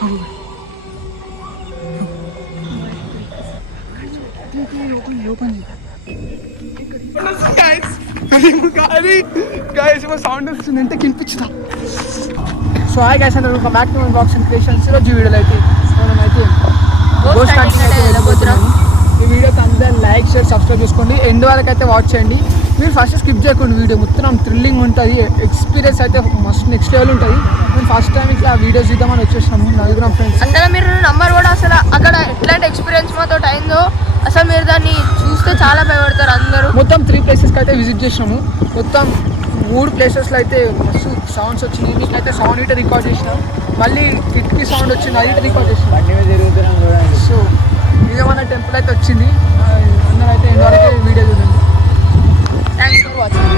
Sound వస్తుంది అంటే కినిపించుతా. సో హాయ్ గైస్, అందరూ welcome back to my blogs and creations. ఈరోజు వీడియోలో అయితే మనమైతే గోస్ట్ హంటింగ్ వెళ్ళబోతున్నాం. ఈ వీడియోకి అందరూ లైక్ షేర్ సబ్స్క్రైబ్ చేసుకోండి. ఎండ్ వరకు అయితే వాచ్ చేయండి. మీరు ఫస్ట్ స్కిప్ చేయకండి. వీడియో మొత్తం థ్రిల్లింగ్ ఉంటుంది. ఎక్స్పీరియన్స్ అయితే మస్ట్ నెక్స్ట్ లెవెల్ ఉంటుంది. మేము ఫస్ట్ టైం ఇట్లా వీడియోస్ చూద్దామని వచ్చేసినాము నలుగురం ఫ్రెండ్స్. అంటే మీరు నంబర్ కూడా అసలు అక్కడ ఎట్లాంటి ఎక్స్పీరియన్స్ మాతో అయిందో అసలు మీరు దాన్ని చూస్తే చాలా భయపడతారు అందరూ. మొత్తం 3 ప్లేసెస్కి అయితే విజిట్ చేసినాము. మొత్తం 3 ప్లేసెస్లో అయితే మస్తు సౌండ్స్ వచ్చినాయి. మీకైతే సౌండ్ ఇటు రికార్డ్ చేసినాం. మళ్ళీ కిటికీ సౌండ్ వచ్చింది, అది ఇటు రికార్డ్ చేసినాం. సో నిజమైన టెంపుల్ అయితే వచ్చింది. అందరూ అయితే ఎండ్ వరకు వీడియో చూడండి. Thanks for watching.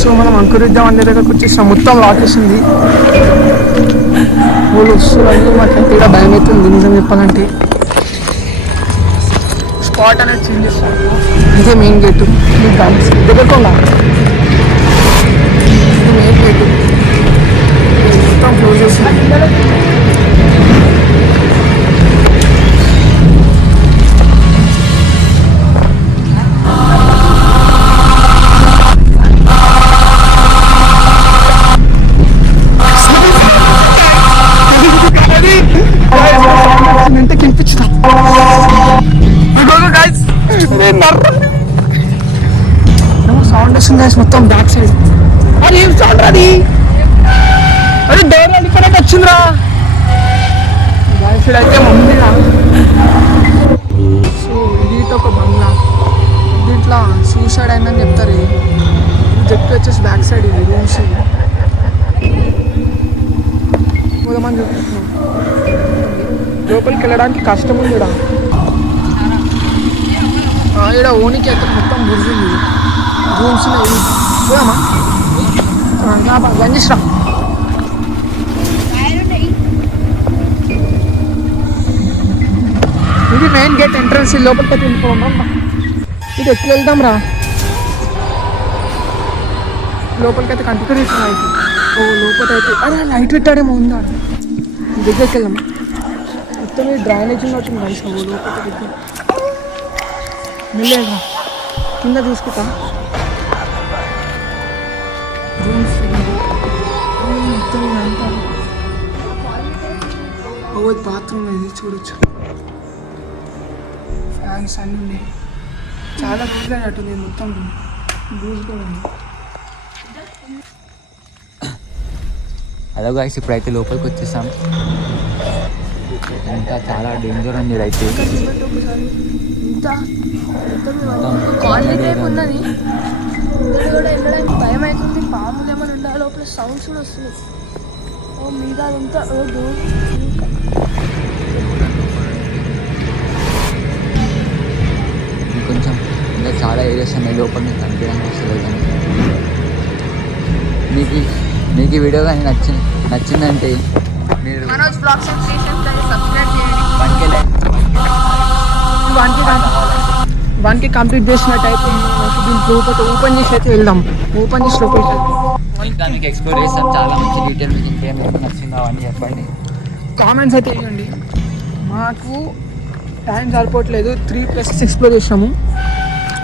సో మనం అంకురిద్దాం అనే దగ్గరకు వచ్చేసాం. మొత్తం లాకేసింది. వాళ్ళు వస్తున్నారు. మాకైతే ఇక్కడ భయం అవుతుంది నిజం చెప్పాలంటే. స్పాట్ అనేది చేంజ్ చేస్తారు. ఇదే మెయిన్ గేట్. దగ్గరకుండా ఇది మెయిన్ గేట్ మొత్తం క్లోజ్ చేస్తుంది. సౌండ్ వస్తుంది గైస్ మొత్తం బ్యాక్ సైడ్. అది ఏం సౌండ్ అది? అరే డోర్ ఇక్కడైతే వచ్చిందిరా. బ్యాక్ సైడ్ అయితే మమ్మీరా. సో ఇది ఒక బంగ్లా. దీంట్లో సూసైడ్ అయిందని చెప్తారు. చెప్పి వచ్చేసి బ్యాక్ సైడ్ ఇది రూమ్స్. పోదామని చెప్తున్నాం. లోపలికి వెళ్ళడానికి కష్టం ఉంది. ఇక్కడ ఓనికి అయితే మొత్తం బుర్జుంది. రూమ్స్ పోదామా? గంజేశ్వరం ఇది మెయిన్ గేట్ ఎంట్రన్స్. లోపలికి అయితే వెళ్ళిపోదాం. ఇది ఎట్లా వెళ్దాం రా? లోపలికి అయితే కంటిన్యూ చేసిన అయితే. ఓ లోపల అయితే అరే లైట్ పెట్టాడేమో ఉందా? దగ్గరికి వెళ్దాం. మొత్తం డ్రైనేజ్ వచ్చింది కలిసి. లోపలికి వెళ్ళేదా కింద చూసుకుంటా. బాత్రూమ్ ఇది చూడొచ్చు. ఫ్యాన్స్ అన్నీ ఉన్నాయి. చాలా రోజులు అటు నేను మొత్తం లూజ్గా ఉంది. హలో గాయ్స్, ఇప్పుడైతే లోపలికి వచ్చేసాం. ఇంకా చాలా డేంజర్ ఉంది అయితే. కాలనీ టైప్ ఉన్నది. ఇక్కడ కూడా వెళ్ళడానికి భయం అవుతుంది. పాములు ఏమైనా ఉండాలి లోపల. సౌండ్స్ కూడా వస్తున్నాయి. ఓ మీద అంతా కొంచెం ఇంకా చాలా ఏరియాస్ ఉన్నాయి లోపల. మీకు కనిపించడానికి వస్తుంది. కానీ మీకు ఈ వీడియో కానీ నచ్చిందంటే మీరు Manoj blogs and creations subscribe చేయండి. 1K కంప్లీట్ చేసినట్టు అయితే లోపల ఓపెన్ చేసి అయితే వెళ్దాం. ఓపెన్ చేసి లోపలికి ఇంకా మీకు ఎక్స్ప్లోర్ చేస్తాం. చాలా మంచి డీటెయిల్ మీకు ఇంకేం నచ్చిందో అవన్నీ చెప్పండి. కామెంట్స్ అయితే వేయండి. మాకు టైం సరిపోవట్లేదు. 3 ప్లేసెస్ ఎక్స్ప్లోర్ చేసాము.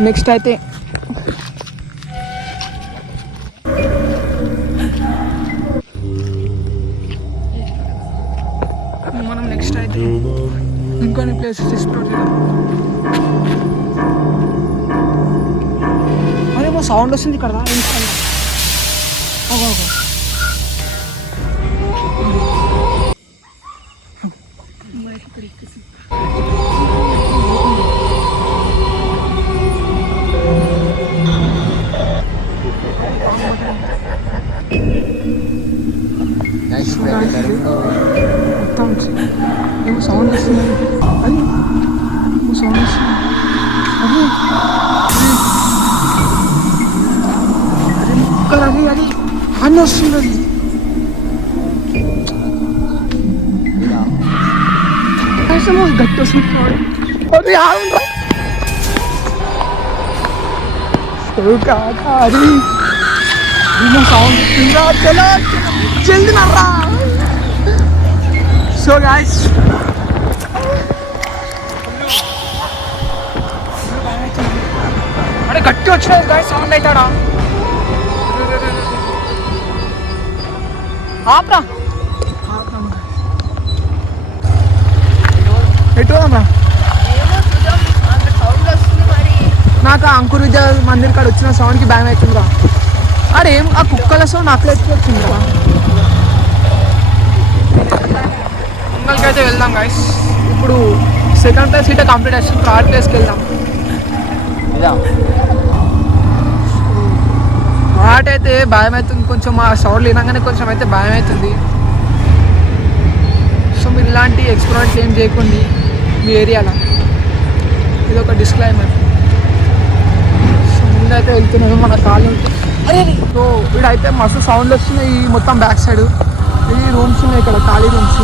నెక్స్ట్ అయితే మనం ఇంకొన్ని ప్లేసెస్ ఎక్స్ప్లోర్ చేద్దాం. అదేమో సౌండ్ వస్తుంది ఇక్కడ. మొత్తం ఏమో సౌండ్ వస్తుంది. అది సౌండ్ వస్తుంది. అరే ముక్కలు అది అది అన్నీ వస్తుంది. అది వచ్చేసాము గట్టి వస్తుంది జల్ది నర్రా. సో గాయస్ అంటే గట్టి వచ్చిన గాయస్ సౌండ్ అవుతాడా ఆపరా ఎటు అమ్మా నాకు ఆ అంకుర్ విద్యా మందిర్ కాడ వచ్చిన సౌండ్కి భయం అవుతుందిరా. అరేం ఆ కుక్కల సౌండ్ అక్కడ వచ్చిందిరా. పొంగల్కి అయితే వెళ్దాం గైస్. ఇప్పుడు సెకండ్ ప్లేస్ ఇటే కంప్లీట్ చేస్తాం. థర్డ్ ప్లేస్కి వెళ్దాం. ఘాట్ అయితే భయం అవుతుంది కొంచెం. ఆ సౌండ్ వినగానే కొంచెం అయితే భయం అవుతుంది. సో మీరు ఇలాంటి ఎక్స్పెరిమెంట్స్ ఏం చేయకండి మీ ఏరియాలో. ఇది ఒక డిస్క్లైమర్. సో ముందైతే వెళ్తున్నాను మన కాళ్ళు. సో వీడైతే మస్తు సౌండ్ వస్తున్నాయి ఈ మొత్తం బ్యాక్ సైడ్. ఈ రూమ్స్ ఉన్నాయి ఇక్కడ ఖాళీ రూమ్స్.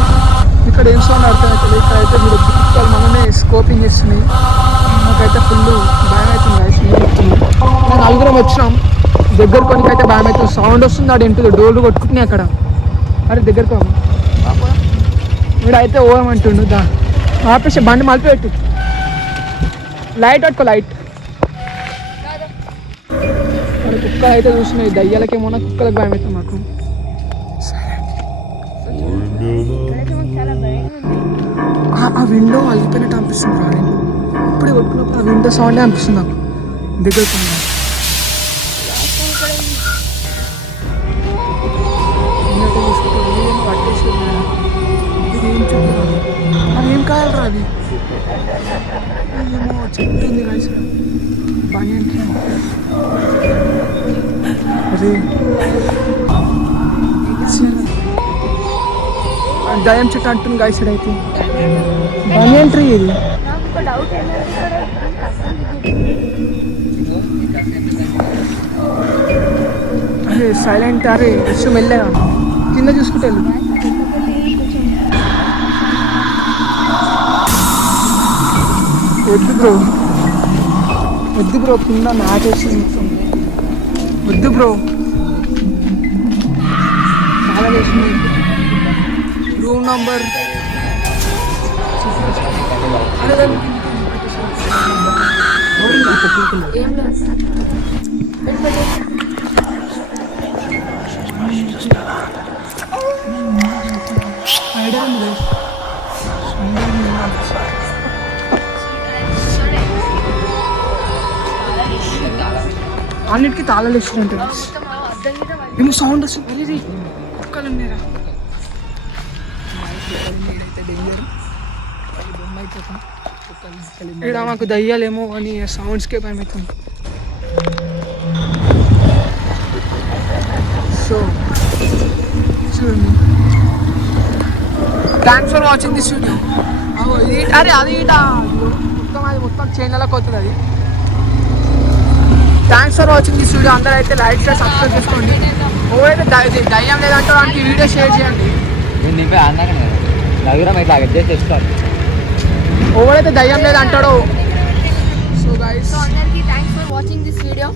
ఇక్కడ ఏం సౌండ్ అర్థమవుతుంది. ఇక్కడైతే మీరు కుక్కలు మనమే స్కోపింగ్ చేస్తున్నాయి. నాకైతే ఫుల్ భయం అవుతుంది. నేను నలుగురం వచ్చినాం దగ్గర కొనికైతే భయం అవుతుంది. సౌండ్ వస్తుంది ఆడు ఏంటిదో డోర్లు కొట్టుకుంటున్నాయి అక్కడ. అరే దగ్గరకు వీడైతే ఓమంటుండు. దా ఆపేసి బండి మలిపి పెట్టు. లైట్ పట్టుకో లైట్. మరి కుక్కలు అయితే చూస్తున్నాయి. దయ్యాలకేమో కుక్కలకు భయం అవుతుంది మాకు. ఆ విండో అల్లిపోయినట్టు అనిపిస్తుంది. రా నేను ఇప్పుడే కొట్టుకున్నప్పుడు ఆ విండో సౌండే అనిపిస్తుంది నాకు దగ్గరకు. అదేం కావాలరా అది ఏమో చెప్తుంది రైస్ బాగా. అదే దయం చెట్టు అంటుంది గాయస్. అయితే బనియన్ ట్రీ ఇది. అరే సైలెంట్. అరే విషయం వెళ్ళా కింద చూసుకుంటే వద్దు బ్రో కింద నాటేసి వద్దు బ్రో. చాలా వేసింది. రూమ్ నంబర్ అన్నిటికీ తాళాలు వేసినట్టు ఏమో సౌండ్ వస్తుంది. కుక్కలు ఉన్నారా ఇక్కడ మాకు దయ్యాలేమో అని సౌండ్స్కే భయం అవుతుంది. సో చూడండి. Thanks for watching this video. అరే అది మొత్తం అది మొత్తం చైన్లకు అవుతుంది అది. Thanks for watching this video. అందరూ అయితే లైక్ చేసి సబ్స్క్రైబ్ చేసుకోండి. ఓవైతే దయ్యం లేదంటే వానికి వీడియో షేర్ చేయండి. ఓవరైతే దయ్యం లేదంటాడో. సో గైస్ అందరికీ thanks for watching this video.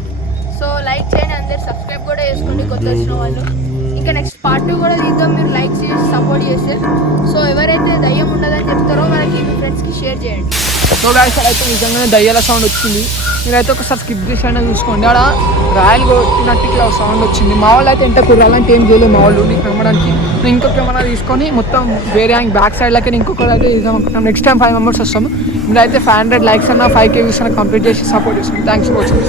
So like చేయండి, అందరు సబ్స్క్రైబ్ కూడా చేసుకోండి కొత్త వచ్చిన వాళ్ళు. ఇంకా నెక్స్ట్ పార్ట్ 2 కూడా ఇంకా మీరు లైక్ చేసి సపోర్ట్ చేస్తే. సో ఎవరైతే దయ్యం ఉండదని చెప్తారో వాళ్ళకి మీ ఫ్రెండ్స్కి షేర్ చేయండి. సో గైస్ అయితే నిజంగానే దయ్యాల సౌండ్ వచ్చింది. మీరైతే ఒకసారి స్కిప్ చేసి చూసుకోండి. ఆడ రాయల్ కొట్టినట్టు ఇట్లా సౌండ్ వచ్చింది. మా వాళ్ళు అయితే ఎంత కుర్రాలంటే ఏం చేయలేదు. మా వాళ్ళు నీకు నమ్మడానికి నేను ఇంకొక కెమెరా తీసుకొని మొత్తం వేరే బ్యాక్ సైడ్లకి ఇంకొకటి అయితే ఇద్దాం అనుకుంటున్నాం. నెక్స్ట్ టైం 5 మెంబర్స్ వస్తాము. మీరైతే 500 లైక్స్ అన్న 5K వ్యూస్ అన్న కంప్లీట్ చేసి సపోర్ట్ చేస్తాం. Thanks for watching.